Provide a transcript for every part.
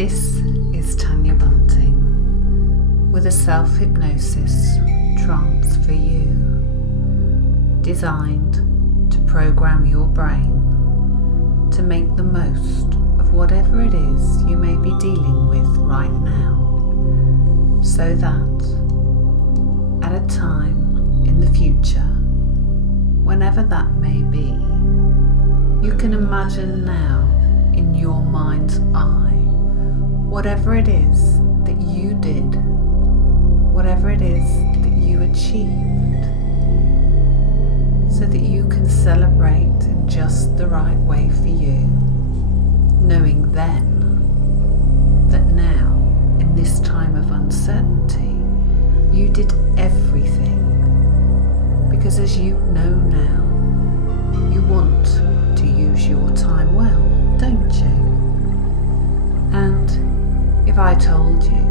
This is Tanya Bunting with a self-hypnosis trance for you, designed to program your brain to make the most of whatever it is you may be dealing with right now, so that at a time in the future, whenever that may be, you can imagine now in your mind's eye whatever it is that you did, whatever it is that you achieved, so that you can celebrate in just the right way for you, knowing then that now, in this time of uncertainty, you did everything, because as you know now, you want to use your time well, don't you? And if I told you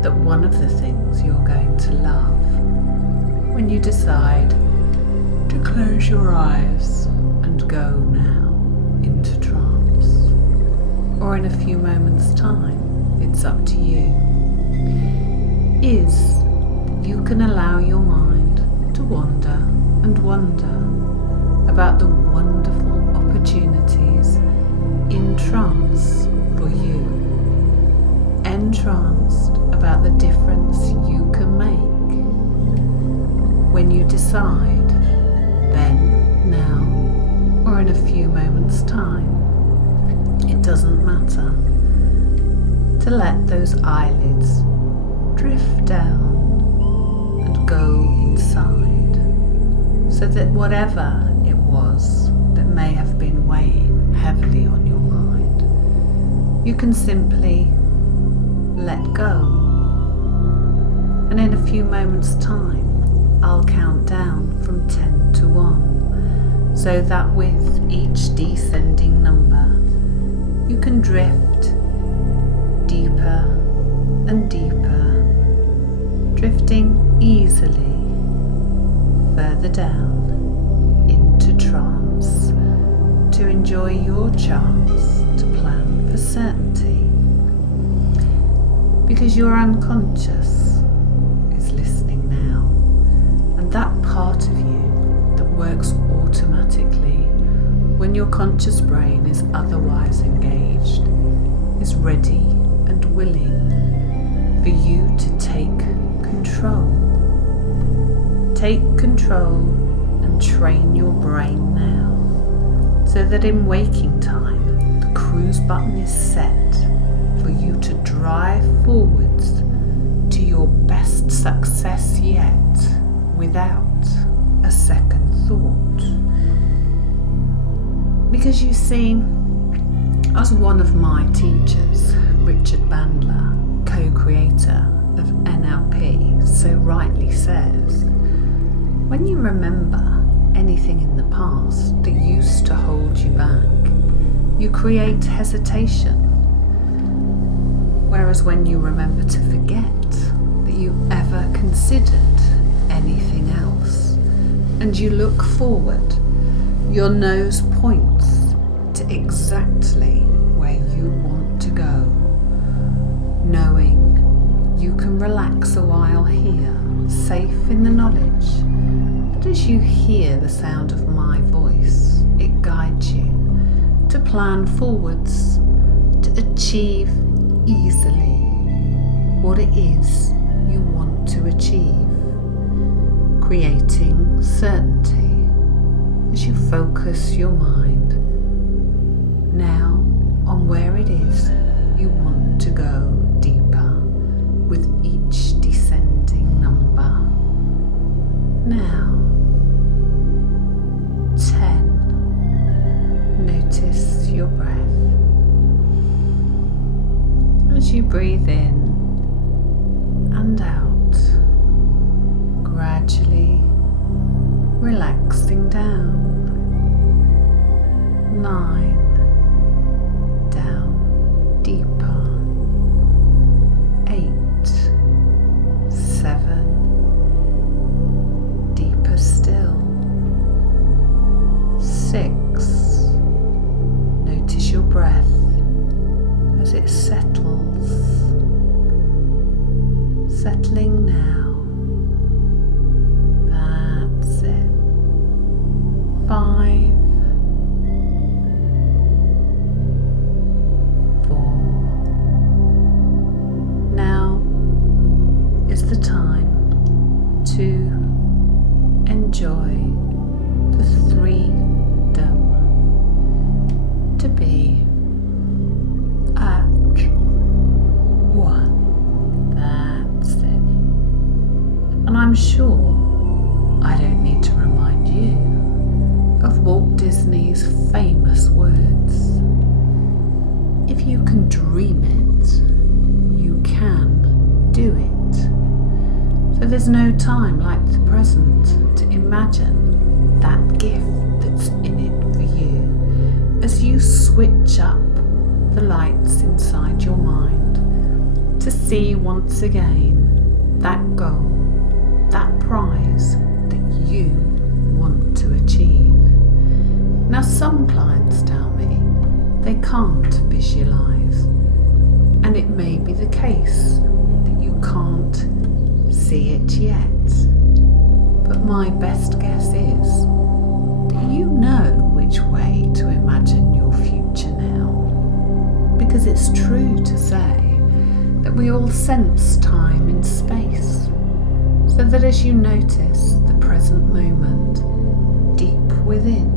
that one of the things you're going to love when you decide to close your eyes and go now into trance, or in a few moments' time, it's up to you, is that you can allow your mind to wander and wonder about the wonderful opportunities in trance for you, entranced about the difference you can make when you decide, then, now, or in a few moments' time, it doesn't matter, to let those eyelids drift down and go inside, so that whatever it was that may have been weighing heavily on your mind, you can simply let go. And in a few moments' time, I'll count down from 10 to 1, so that with each descending number, you can drift deeper and deeper, drifting easily further down into trance, to enjoy your chance to plan for certainty, because your unconscious is listening now, and that part of you that works automatically when your conscious brain is otherwise engaged is ready and willing for you to take control. Take control and train your brain now, so that in waking time, the cruise button is set for you to drive forwards to your best success yet, without a second thought. Because you see, as one of my teachers, Richard Bandler, co-creator of NLP, so rightly says, when you remember anything in the past that used to hold you back, you create hesitation. Whereas when you remember to forget that you ever considered anything else, and you look forward, your nose points to exactly where you want to go, knowing you can relax a while here, safe in the knowledge that as you hear the sound of my voice, it guides you to plan forwards, to achieve easily what it is you want to achieve, creating certainty as you focus your mind now on where it is you want to go deeper with each descending number. Now, 10. Notice your breath. As you breathe in and out, gradually relaxing down. 9. Down deeper. 8. 7. Deeper still. 6. Notice your breath as it settles I'm sure I don't need to remind you of Walt Disney's famous words. If you can dream it, you can do it. So there's no time like the present to imagine that gift that's in it for you as you switch up the lights inside your mind to see once again that goal, that prize that you want to achieve. Now, some clients tell me they can't visualize, and it may be the case that you can't see it yet. But my best guess is that you know which way to imagine your future now, because it's true to say that we all sense time in space, so that as you notice the present moment deep within,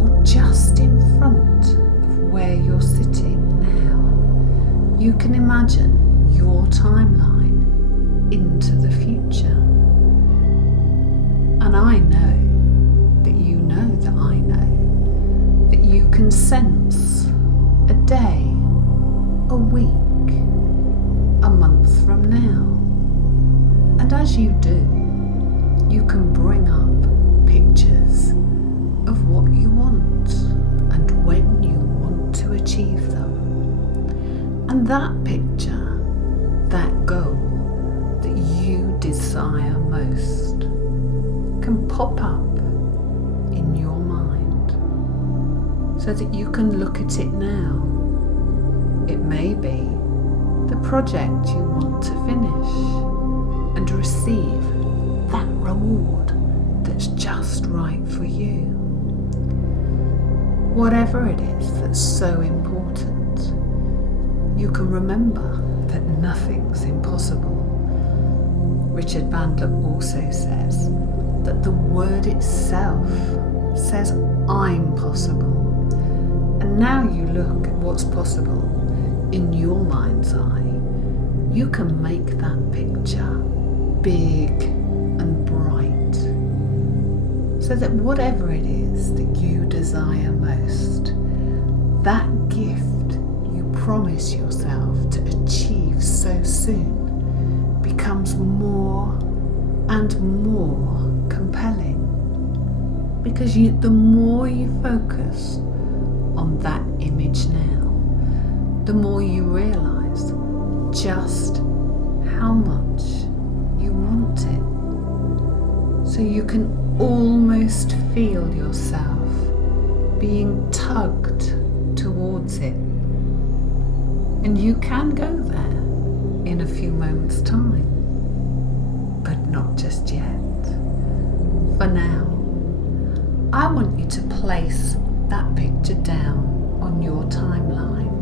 or just in front of where you're sitting now, you can imagine your timeline into the future. And I know that you know that I know that you can sense a day, a week, a month from now. And as you do, you can bring up pictures of what you want and when you want to achieve them. And that picture, that goal that you desire most, can pop up in your mind so that you can look at it now. It may be the project you want to finish and receive that reward that's just right for you. Whatever it is that's so important, you can remember that nothing's impossible. Richard Bandler also says that the word itself says I'm possible. And now you look at what's possible in your mind's eye, you can make that picture big and bright, so that whatever it is that you desire most, that gift you promise yourself to achieve so soon, becomes more and more compelling, because the more you focus on that image now, the more you realise just how much you want it. So you can almost feel yourself being tugged towards it. And you can go there in a few moments' time, but not just yet. For now, I want you to place that picture down on your timeline,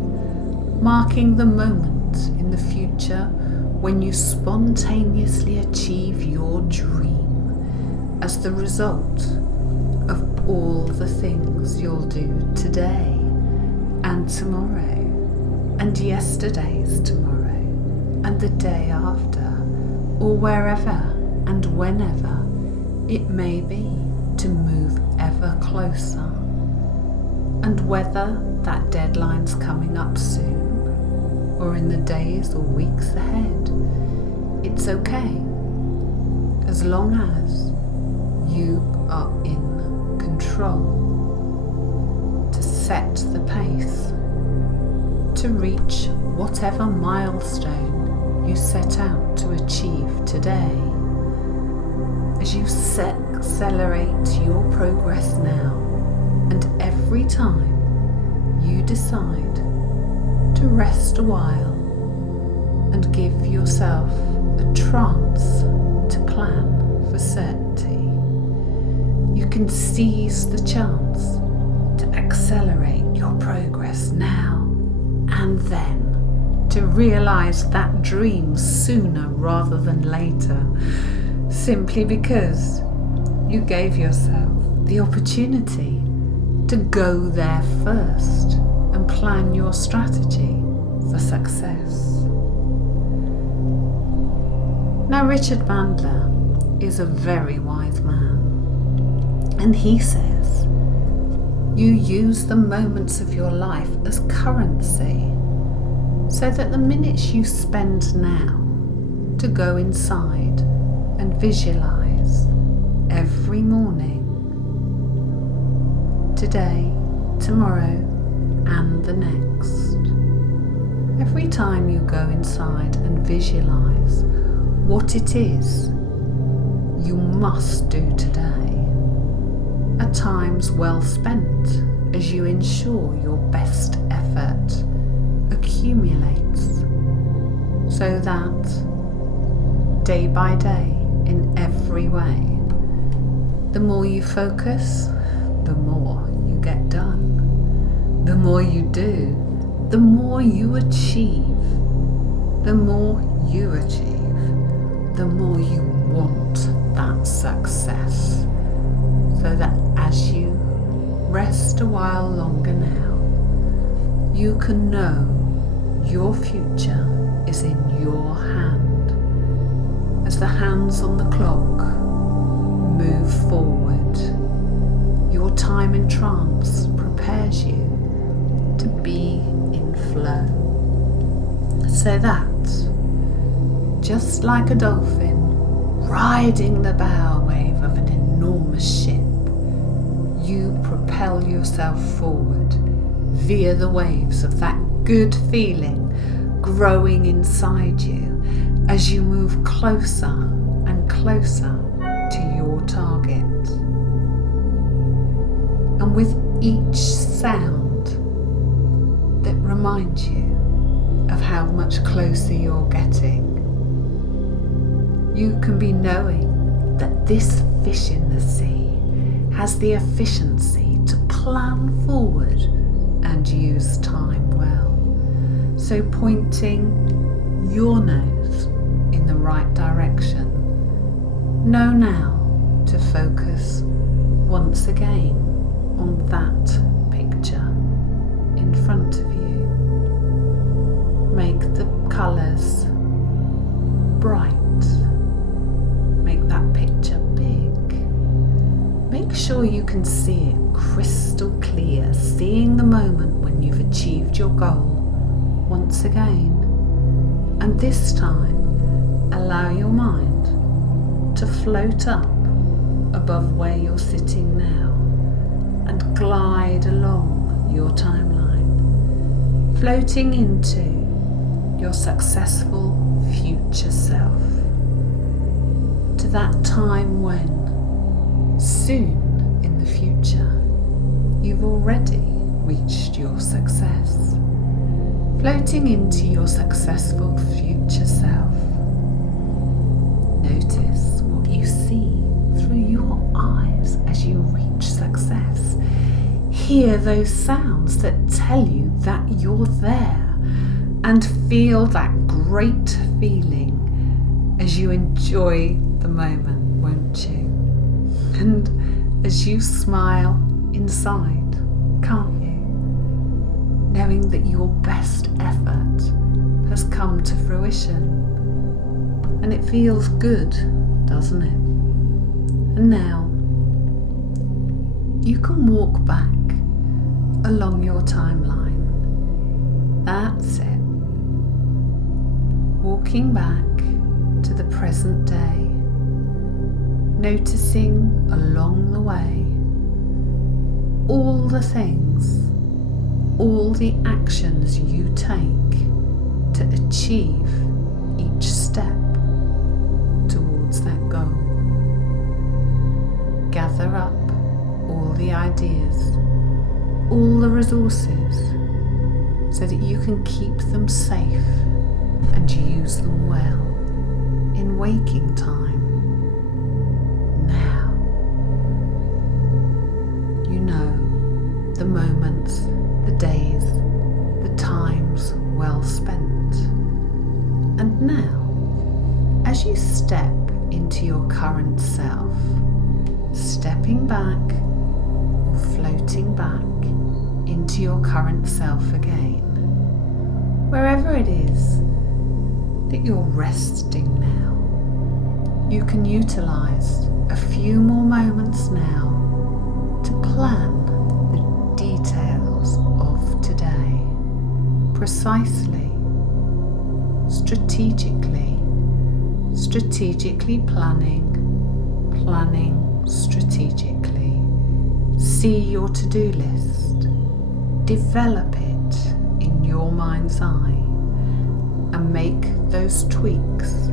marking the moment in the future when you spontaneously achieve your dream as the result of all the things you'll do today and tomorrow and yesterday's tomorrow and the day after, or wherever and whenever it may be, to move ever closer. And whether that deadline's coming up soon or in the days or weeks ahead, it's okay, as long as you are in control to set the pace to reach whatever milestone you set out to achieve today. As you accelerate your progress now, and every time you decide to rest a while and give yourself a trance to plan for certainty, you can seize the chance to accelerate your progress now and then, to realise that dream sooner rather than later, simply because you gave yourself the opportunity to go there first and plan your strategy for success. Now, Richard Bandler is a very wise man, and he says you use the moments of your life as currency, so that the minutes you spend now to go inside and visualize every morning, today, tomorrow, and the next. Every time you go inside and visualize what it is you must do today, are times well spent as you ensure your best effort accumulates, so that day by day, in every way, the more you focus, the more you get done. The more you do, the more you achieve. The more you achieve, the more you want that success. So that as you rest a while longer now, you can know your future is in your hand. As the hands on the clock move forward, your time in trance prepares you to be in flow. So that, just like a dolphin riding the bow wave of an enormous ship, you propel yourself forward via the waves of that good feeling growing inside you as you move closer and closer to your target. And with each sound that reminds you of how much closer you're getting, you can be knowing that this fish in the sea has the efficiency to plan forward and use time well. So pointing your nose in the right direction, know now to focus once again on that picture in front of you. Make the colours bright. Make that picture big. Make sure you can see it crystal clear, seeing the moment when you've achieved your goal once again. And this time, allow your mind to float up above where you're sitting now and glide along your timeline, floating into your successful future self, to that time when, soon in the future, you've already reached your success, floating into your successful future self. Notice what you see through your eyes as you reach success. Hear those sounds that tell you that you're there, and feel that great feeling as you enjoy the moment, won't you? And as you smile inside, can't you? Knowing that your best effort has come to fruition. And it feels good, doesn't it? And now, you can walk back along your timeline. That's it. Walking back to the present day, noticing along the way all the things, all the actions you take to achieve each step towards that goal. Gather up all the ideas, all the resources, so that you can keep them safe and use them well in waking time. Now, you know the moments, the days, the times well spent. And now, as you step into your current self, stepping back or floating back into your current self again, wherever it is that you're resting now, you can utilize a few more moments now to plan the details of today precisely, strategically planning strategically. See your to-do list, develop it in your mind's eye, and make those tweaks.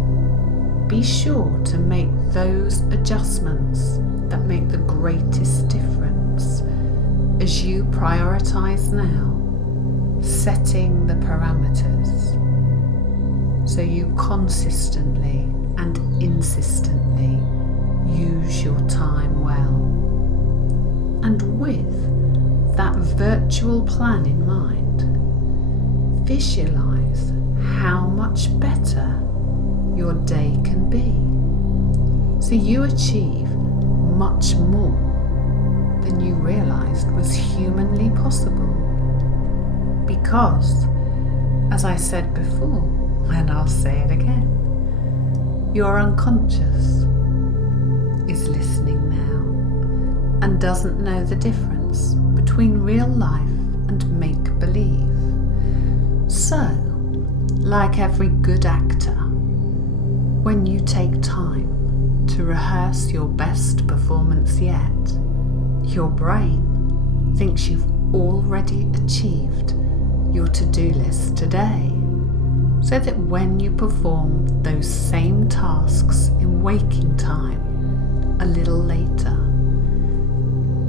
Be sure to make those adjustments that make the greatest difference as you prioritize now, setting the parameters so you consistently and insistently use your time well. And with that virtual plan in mind, visualize how much better your day can be, so you achieve much more than you realized was humanly possible. Because, as I said before, and I'll say it again, your unconscious is listening now and doesn't know the difference between real life and make-believe. So, like every good actor, when you take time to rehearse your best performance yet, your brain thinks you've already achieved your to-do list today, so that when you perform those same tasks in waking time a little later,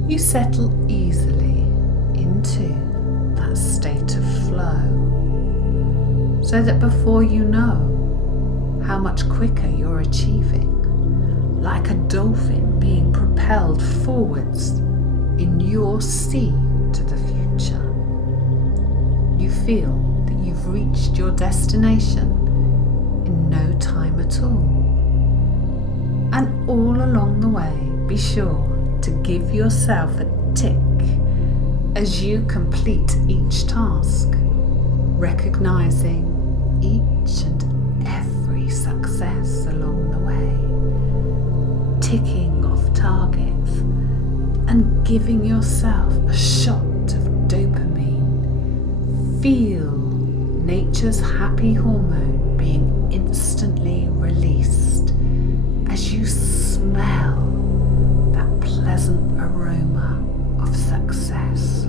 you settle easily into that state of flow, so that before you know how much quicker you're achieving, like a dolphin being propelled forwards in your sea to the future, you feel that you've reached your destination in no time at all. And all along the way, be sure to give yourself a tick as you complete each task, recognizing each and every success along the way, ticking off targets and giving yourself a shot of dopamine. Feel nature's happy hormone being instantly released as you smell that pleasant aroma of success,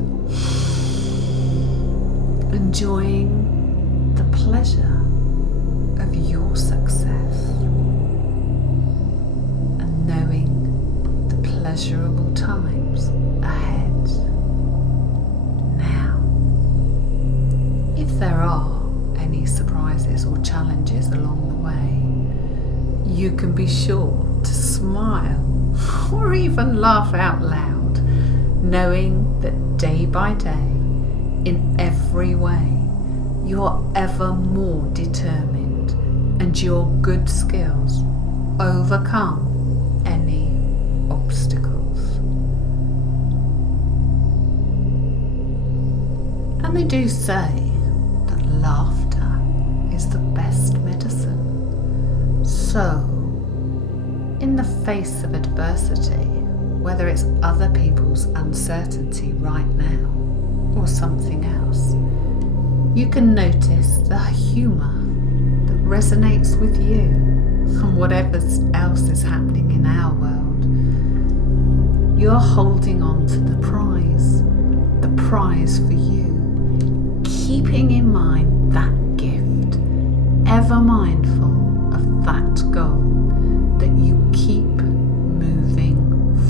enjoying the pleasure of your success and knowing the pleasurable times ahead. Now, if there are any surprises or challenges along the way, you can be sure to smile or even laugh out loud, knowing that day by day, in every way, you're ever more determined and your good skills overcome any obstacles. And they do say that laughter is the best medicine. So, in the face of adversity, whether it's other people's uncertainty right now or something else, you can notice the humour that resonates with you and whatever else is happening in our world. You're holding on to the prize for you, keeping in mind that gift, ever mindful of that goal, that you keep moving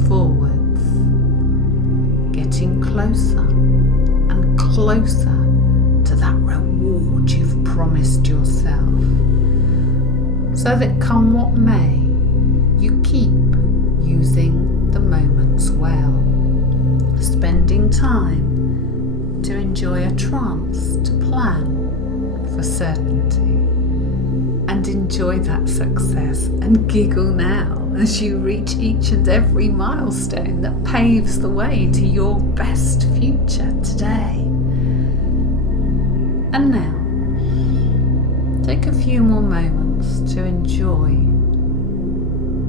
forwards, getting closer and closer to that reward you've promised yourself, so that come what may, you keep using the moments well, spending time to enjoy a trance, to plan for certainty, and enjoy that success and giggle now as you reach each and every milestone that paves the way to your best future today. And now, take a few more moments to enjoy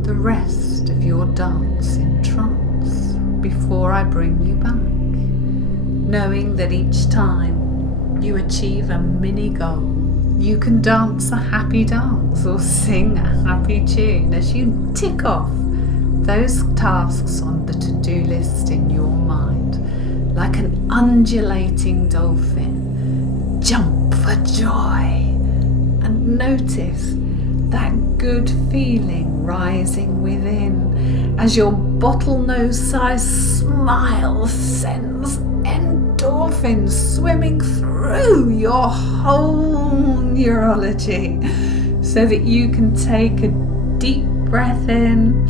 the rest of your dance in trance before I bring you back, knowing that each time you achieve a mini goal, you can dance a happy dance or sing a happy tune as you tick off those tasks on the to-do list in your mind, like an undulating dolphin. Jump for joy and notice that good feeling rising within as your bottlenose-sized smile sends endorphins swimming through your whole neurology so that you can take a deep breath in,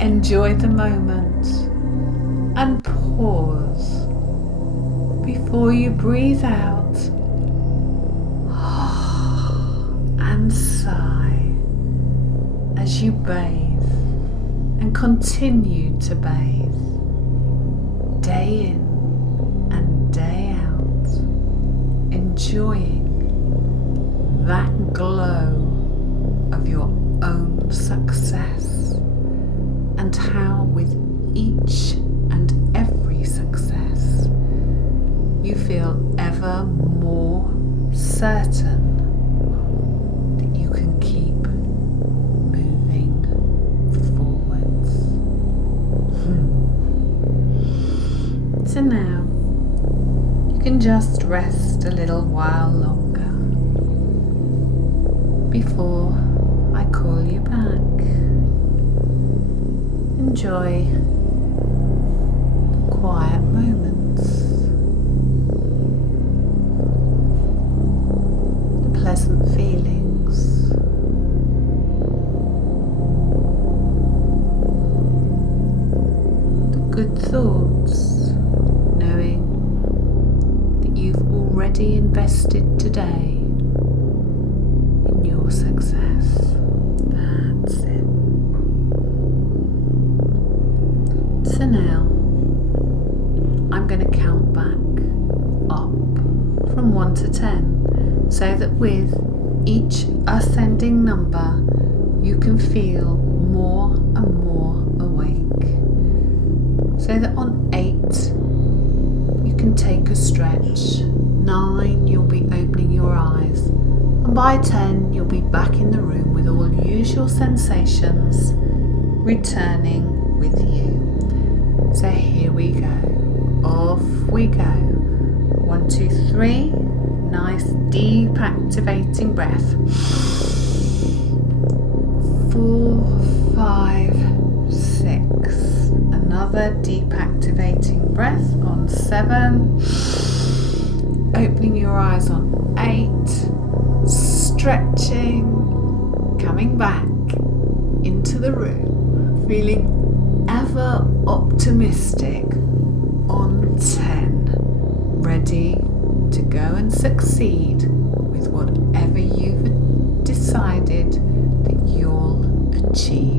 enjoy the moment and pause before you breathe out and sigh as you bathe and continue to bathe day in and day out, enjoying that glow of your own success and how with each and every success you feel ever more certain that you can keep moving forwards. So now you can just rest a little while longer before I call you back. Enjoy the quiet moments, the pleasant feelings, the good thoughts, knowing that you've already invested today in your success. That's it. So now I'm going to count back up from 1 to 10 so that with each ascending number you can feel more and more awake. So that on 8 you can take a stretch, 9 you'll be opening your eyes, and by 10 you'll be back in the room with all usual sensations returning with you. So here we go, off we go. 1, 2, 3, nice deep activating breath. 4, 5, 6, another deep activating breath on 7, opening your eyes on 8, stretching, coming back into the room, feeling ever optimistic on 10, ready to go and succeed with whatever you've decided that you'll achieve.